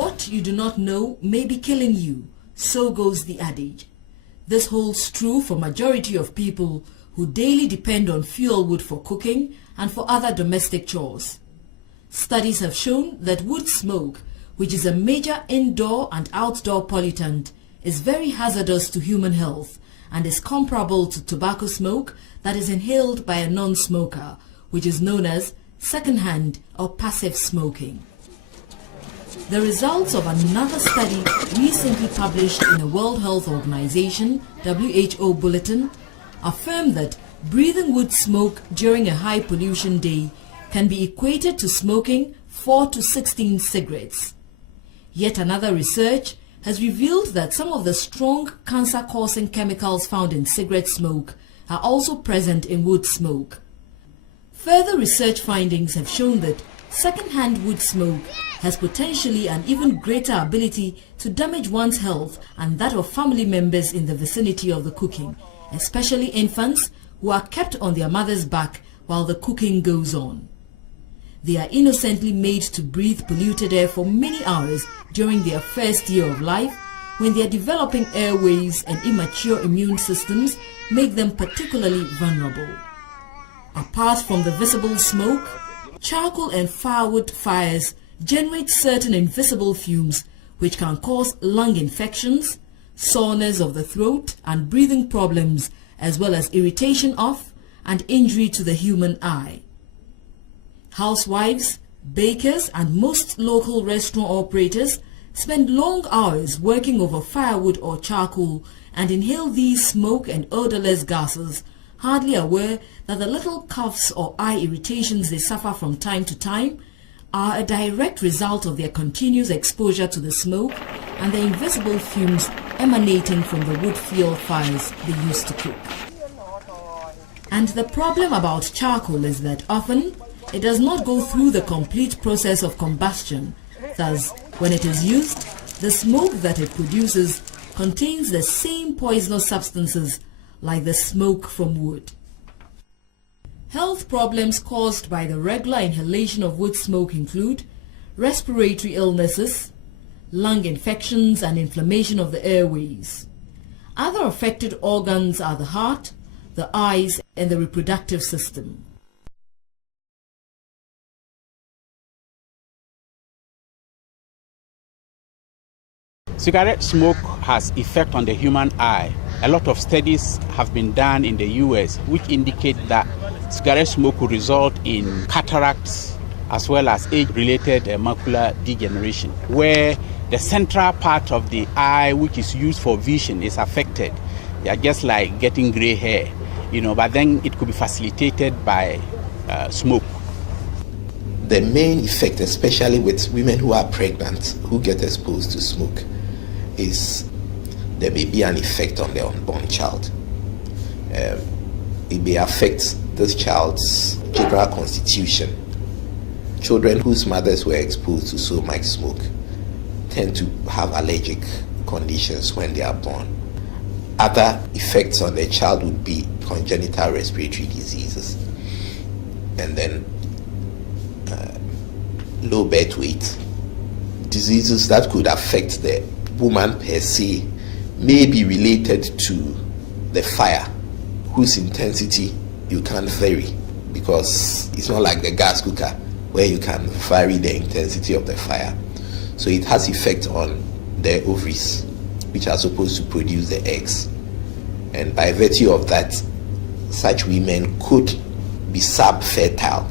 What you do not know may be killing you, so goes the adage. This holds true for majority of people who daily depend on fuel wood for cooking and for other domestic chores. Studies have shown that wood smoke, which is a major indoor and outdoor pollutant, is very hazardous to human health and is comparable to tobacco smoke that is inhaled by a non-smoker, which is known as second-hand or passive smoking. The results of another study recently published in a World Health Organization (WHO) bulletin affirm that breathing wood smoke during a high pollution day can be equated to smoking 4 to 16 cigarettes. Yet another research has revealed that some of the strong cancer-causing chemicals found in cigarette smoke are also present in wood smoke. Further research findings have shown that second-hand wood smoke has potentially an even greater ability to damage one's health and that of family members in the vicinity of the cooking, especially infants who are kept on their mother's back while the cooking goes on. They are innocently made to breathe polluted air for many hours during their first year of life, when their developing airways and immature immune systems make them particularly vulnerable. Apart from the visible smoke, charcoal and firewood fires generate certain invisible fumes which can cause lung infections, soreness of the throat and breathing problems, as well as irritation of and injury to the human eye. Housewives, bakers and most local restaurant operators spend long hours working over firewood or charcoal and inhale these smoke and odorless gases, hardly aware that the little coughs or eye irritations they suffer from time to time are a direct result of their continuous exposure to the smoke and the invisible fumes emanating from the wood fuel fires they used to cook. And the problem about charcoal is that often it does not go through the complete process of combustion. Thus, when it is used, the smoke that it produces contains the same poisonous substances like the smoke from wood. Health problems caused by the regular inhalation of wood smoke include respiratory illnesses, lung infections and inflammation of the airways. Other affected organs are the heart, the eyes and the reproductive system. Cigarette smoke has effect on the human eye. A lot of studies have been done in the US which indicate that cigarette smoke will result in cataracts as well as age-related macular degeneration, where the central part of the eye which is used for vision is affected. They are just like getting gray hair, but then it could be facilitated by smoke. The main effect, especially with women who are pregnant who get exposed to smoke, is there may be an effect on the unborn child. It may affect this child's general constitution. Children whose mothers were exposed to so much smoke tend to have allergic conditions when they are born. Other effects on the child would be congenital respiratory diseases, and then low birth weight. Diseases that could affect the woman per se may be related to the fire, whose intensity you can't vary, because it's not like the gas cooker where you can vary the intensity of the fire. So it has effect on the ovaries, which are supposed to produce the eggs. And by virtue of that, such women could be subfertile.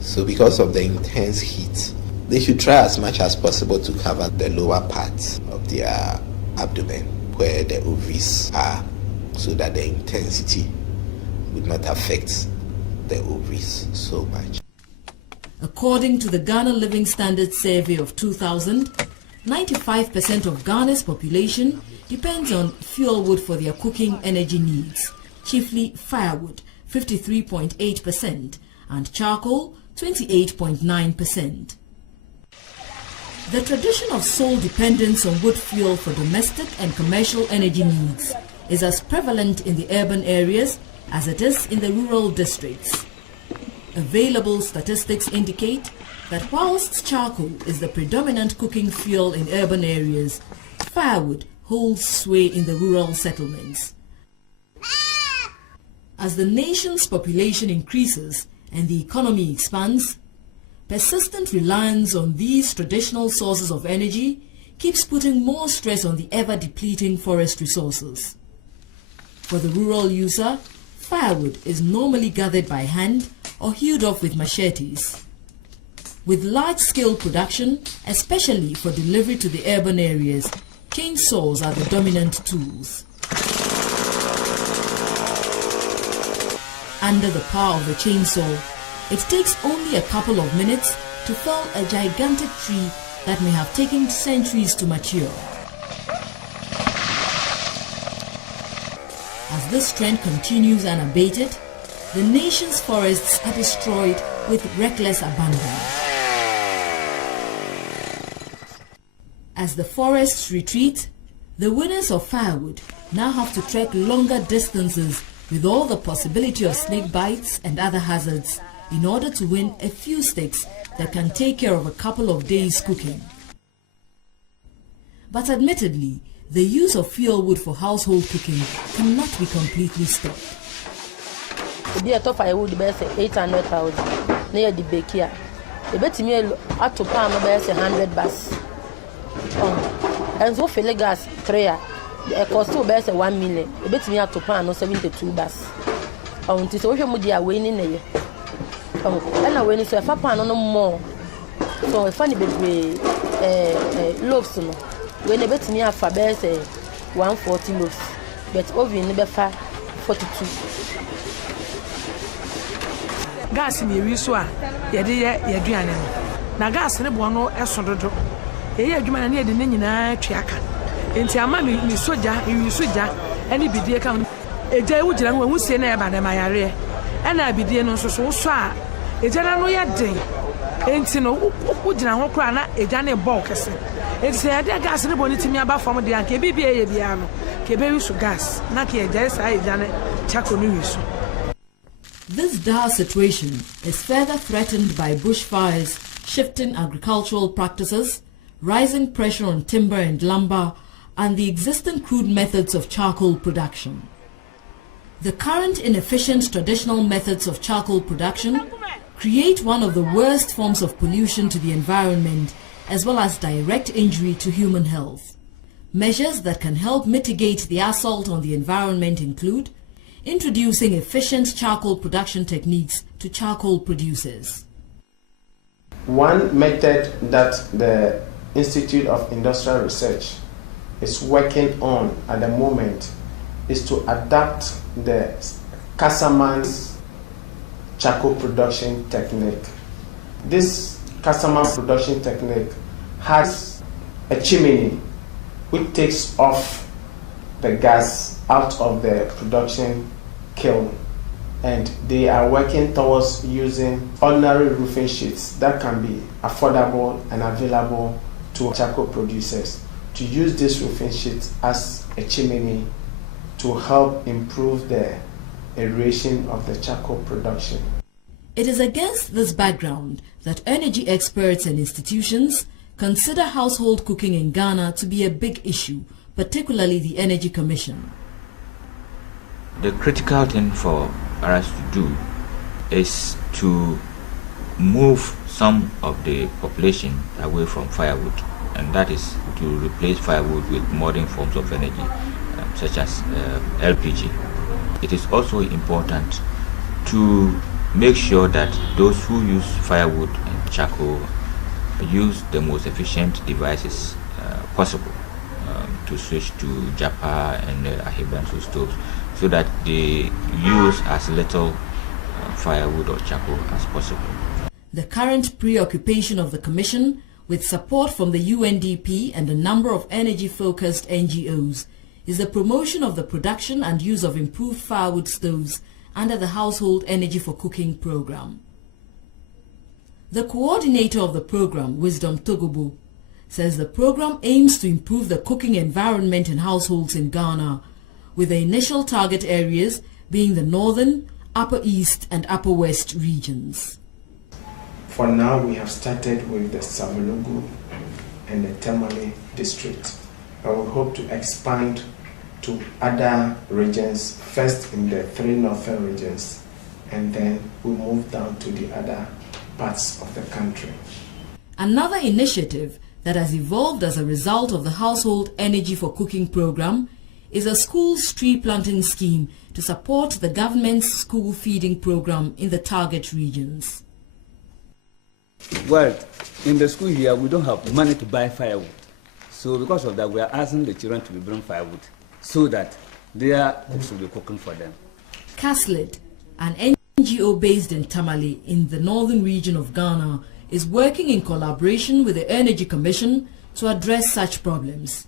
So because of the intense heat, they should try as much as possible to cover the lower part of their abdomen where the ovaries are, so that the intensity would not affect the ovaries so much. According to the Ghana Living Standards Survey of 2000, 95% of Ghana's population depends on fuel wood for their cooking energy needs, chiefly firewood 53.8% and charcoal 28.9%. The tradition of sole dependence on wood fuel for domestic and commercial energy needs is as prevalent in the urban areas as it is in the rural districts. Available statistics indicate that whilst charcoal is the predominant cooking fuel in urban areas, firewood holds sway in the rural settlements. As the nation's population increases and the economy expands, persistent reliance on these traditional sources of energy keeps putting more stress on the ever-depleting forest resources. For the rural user, firewood is normally gathered by hand or hewed off with machetes. With large-scale production, especially for delivery to the urban areas, chainsaws are the dominant tools. Under the power of the chainsaw, it takes only a couple of minutes to fell a gigantic tree that may have taken centuries to mature. As this trend continues unabated, the nation's forests are destroyed with reckless abandon. As the forests retreat, the winners of firewood now have to trek longer distances with all the possibility of snake bites and other hazards in order to win a few sticks that can take care of a couple of days' cooking. But admittedly, the use of fuel wood for household cooking cannot be completely stopped. The firewood best 800,000 near the bakia. The bet me at to palm best 100 bus. And so fill gas prayer. The cost to best 1 million. The bet me at to palm 72 bus. On to social media winning a and I win so if I pan no more. So a funny baby loaves when a bet me at for best 140 loaves, but over in the 42. Gas in the Risua, Yadia Yadrian. Now, gas in the Bono, Esododo. Here, you man near the Nina Triaka. In Tiamami, Miss Soja, you Suja, any bidia come. A day would you who say never by my area. And I be dear no so swar. A general day. Ain't no would you know crana a Johnny Balkas. It's a gas in the bonnet to me about from the KBBA Biano. Keberu gas, Naki a jazz, I Janet Chaco News. This dire situation is further threatened by bushfires, shifting agricultural practices, rising pressure on timber and lumber, and the existing crude methods of charcoal production. The current inefficient traditional methods of charcoal production create one of the worst forms of pollution to the environment, as well as direct injury to human health. Measures that can help mitigate the assault on the environment include introducing efficient charcoal production techniques to charcoal producers. One method that the Institute of Industrial Research is working on at the moment is to adapt the Casaman's charcoal production technique. This Casaman production technique has a chimney which takes off the gas out of the production kiln, and they are working towards using ordinary roofing sheets that can be affordable and available to charcoal producers to use this roofing sheet as a chimney to help improve the aeration of the charcoal production. It is against this background that energy experts and institutions consider household cooking in Ghana to be a big issue, particularly the Energy Commission. The critical thing for us to do is to move some of the population away from firewood, and that is to replace firewood with modern forms of energy, such as LPG. It is also important to make sure that those who use firewood and charcoal use the most efficient devices possible to switch to Japa and Ahibansu stoves, so that they use as little firewood or charcoal as possible. The current preoccupation of the Commission, with support from the UNDP and a number of energy-focused NGOs, is the promotion of the production and use of improved firewood stoves under the Household Energy for Cooking program. The coordinator of the program, Wisdom Togobo, says the program aims to improve the cooking environment in households in Ghana, with the initial target areas being the northern, upper east and upper west regions. For now, we have started with the Savulugu and the Tamale district. And we hope to expand to other regions, first in the 3 northern regions, and then we'll move down to the other parts of the country. Another initiative that has evolved as a result of the Household Energy for Cooking program is a school's tree planting scheme to support the government's school feeding program in the target regions. Well, in the school here, we don't have money to buy firewood. So because of that, we are asking the children to bring firewood so that their cooks will be cooking for them. CASLID, an NGO based in Tamale in the northern region of Ghana, is working in collaboration with the Energy Commission to address such problems.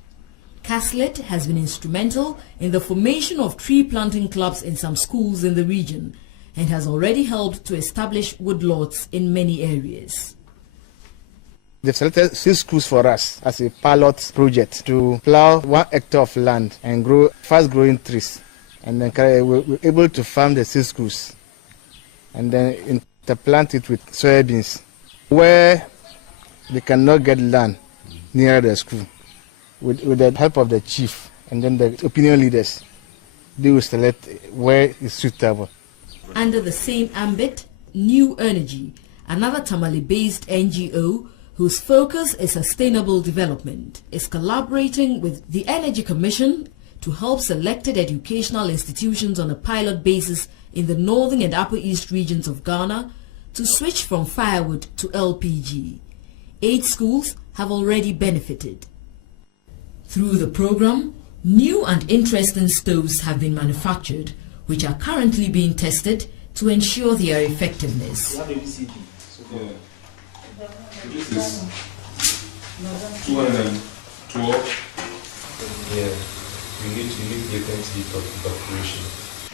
CASLID has been instrumental in the formation of tree planting clubs in some schools in the region and has already helped to establish woodlots in many areas. They've selected 6 schools for us as a pilot project to plow 1 hectare of land and grow fast-growing trees. And then we're able to farm the 6 schools and then interplant it with soybeans where they cannot get land near the school. With the help of the chief and then the opinion leaders, they will select where is suitable. Under the same ambit, New Energy, another Tamale-based NGO whose focus is sustainable development, is collaborating with the Energy Commission to help selected educational institutions on a pilot basis in the northern and upper east regions of Ghana to switch from firewood to LPG. 8 schools have already benefited. Through the program, new and interesting stoves have been manufactured, which are currently being tested to ensure their effectiveness. This is 212. Yeah, you need latent heat of evaporation.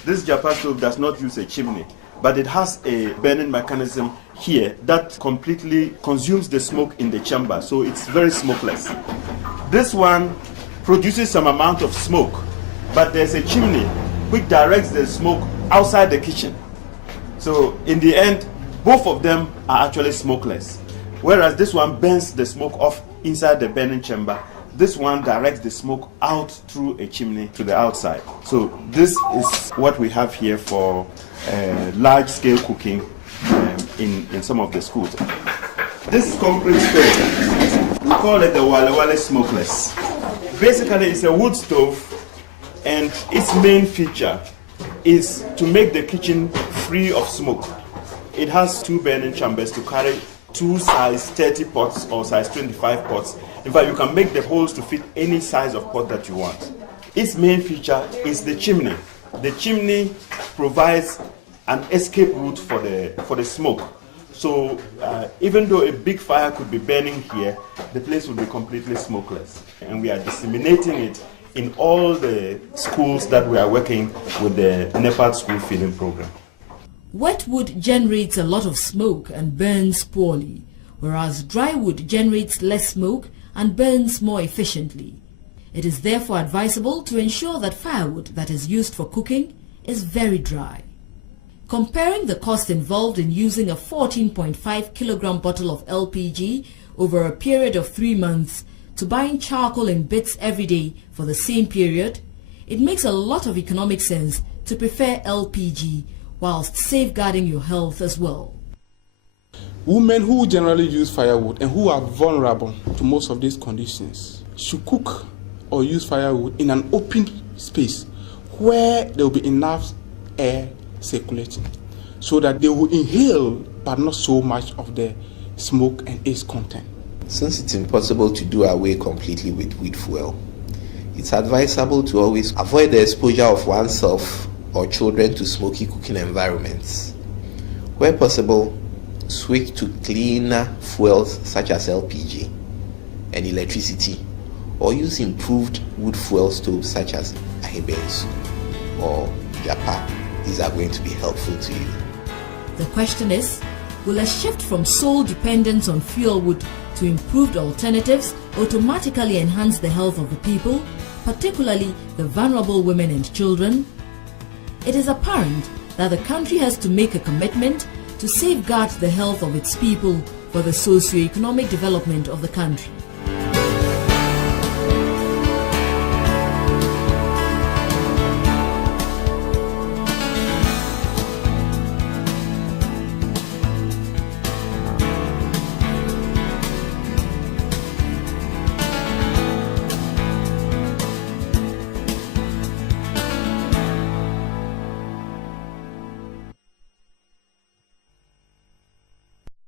This Japan stove does not use a chimney, but it has a burning mechanism here that completely consumes the smoke in the chamber, so it's very smokeless. This one produces some amount of smoke, but there's a chimney which directs the smoke outside the kitchen. So in the end, both of them are actually smokeless. Whereas this one burns the smoke off inside the burning chamber, this one directs the smoke out through a chimney to the outside. So this is what we have here for large-scale cooking in some of the schools. This concrete stove, we call it the Wale Wale Smokeless. Basically, it's a wood stove, and its main feature is to make the kitchen free of smoke. It has 2 burning chambers to carry 2 size 30 pots or size 25 pots. In fact, you can make the holes to fit any size of pot that you want. Its main feature is the chimney. The chimney provides an escape route for the smoke. So even though a big fire could be burning here, the place will be completely smokeless. And we are disseminating it in all the schools that we are working with the NEPAD school feeding program. Wet wood generates a lot of smoke and burns poorly, whereas dry wood generates less smoke and burns more efficiently. It is therefore advisable to ensure that firewood that is used for cooking is very dry. Comparing the cost involved in using a 14.5 kilogram bottle of LPG over a period of 3 months to buying charcoal in bits every day for the same period, it makes a lot of economic sense to prefer LPG whilst safeguarding your health as well. Women who generally use firewood and who are vulnerable to most of these conditions should cook or use firewood in an open space where there will be enough air circulating so that they will inhale but not so much of the smoke and its content. Since it's impossible to do away completely with wood fuel, it's advisable to always avoid the exposure of oneself or children to smoky cooking environments. Where possible, switch to cleaner fuels such as LPG and electricity, or use improved wood fuel stoves such as Ahebensu or Japa. These are going to be helpful to you. The question is, will a shift from sole dependence on fuel wood to improved alternatives automatically enhance the health of the people, particularly the vulnerable women and children? It is apparent that the country has to make a commitment to safeguard the health of its people for the socio-economic development of the country.